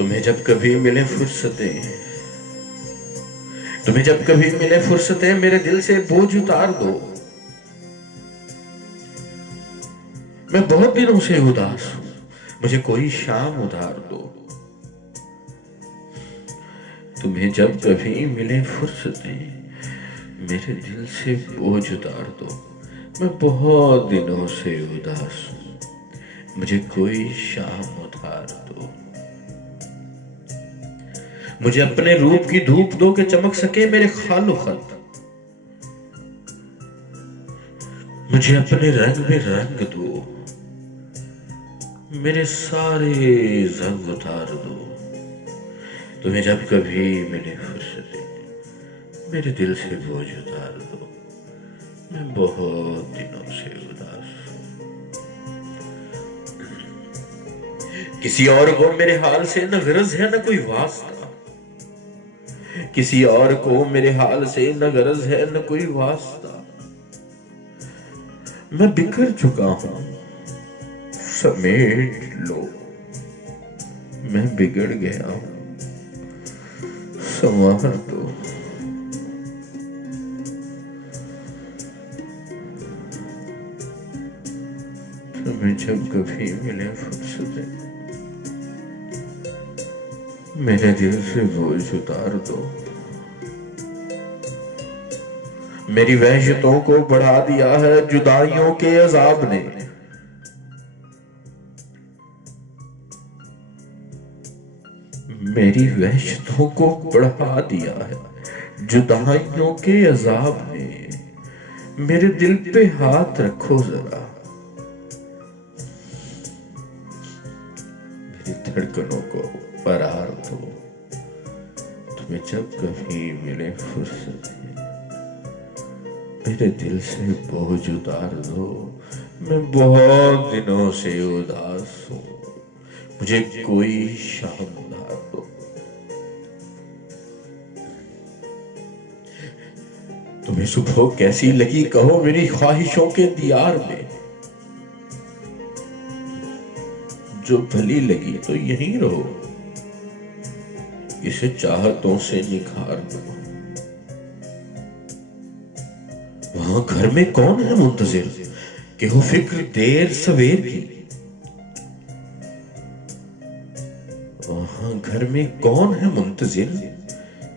तुम्हें जब कभी मिले फुर्सतें, तुम्हें जब कभी मिले फुर्सतें, मेरे दिल से बोझ उतार दो। मैं बहुत दिनों से उदास हूँ, मुझे कोई शाम उधार दो। तुम्हें जब कभी मिले फुर्सतें, मेरे दिल से बोझ उतार दो। मैं बहुत दिनों से उदास हूँ, मुझे कोई शाम मुझे अपने रूप की धूप दो के चमक सके मेरे खालो खत। मुझे अपने रंग में रंग दो। मेरे सारे जंग उतार दो। तुम्हें जब कभी मिले फुर्सत मेरे दिल से बोझ उतार दो। मैं बहुत दिनों से उदास किसी और को मेरे हाल से न गरज है, न कोई वास्ता। किसी और को मेरे हाल से न गरज है न कोई वास्ता। मैं बिखर चुका हूँ, समेट लो। मैं बिगड़ गया हूँ, संवार दो। तुम्हें जब कभी मिले फुर्सत मेरे दिल से बोझ उतार दो। मेरी वहशतों को बढ़ा दिया है जुदाइयों के अजाब ने। मेरी वहशतों को बढ़ा दिया है जुदाइयों के अजाब ने। मेरे दिल पे हाथ रखो जरा। मेरी धड़कनों को परार दो तुम्हें जब कभी मिले फुर्सत मेरे दिल से बोझ उतार दो। मैं बहुत दिनों से उदास हूँ, मुझे कोई शाम उधार दो। तुम्हें सुबह कैसी लगी कहो मेरी ख्वाहिशों के दियार में। जो भली लगी तो यहीं रहो। इसे चाहतों से निखार दो वहाँ घर में कौन है मुंतजिर? कि हो फ़िक्र देर सवेर की। वहाँ घर में कौन है मुंतजिर?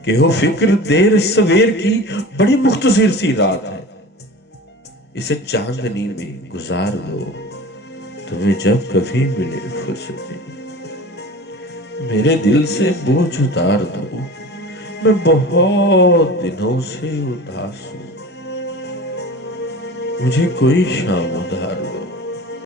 कि हो फ़िक्र देर सवेर की बड़ी मुख्तजिर सी रात है। इसे चांदनी में गुजार दो, तुम्हें जब कभी मिले फुर्सत मेरे दिल से बोझ उतार दो। मैं बहुत दिनों से उदास हूँ। मुझे कोई शाम उधार दो।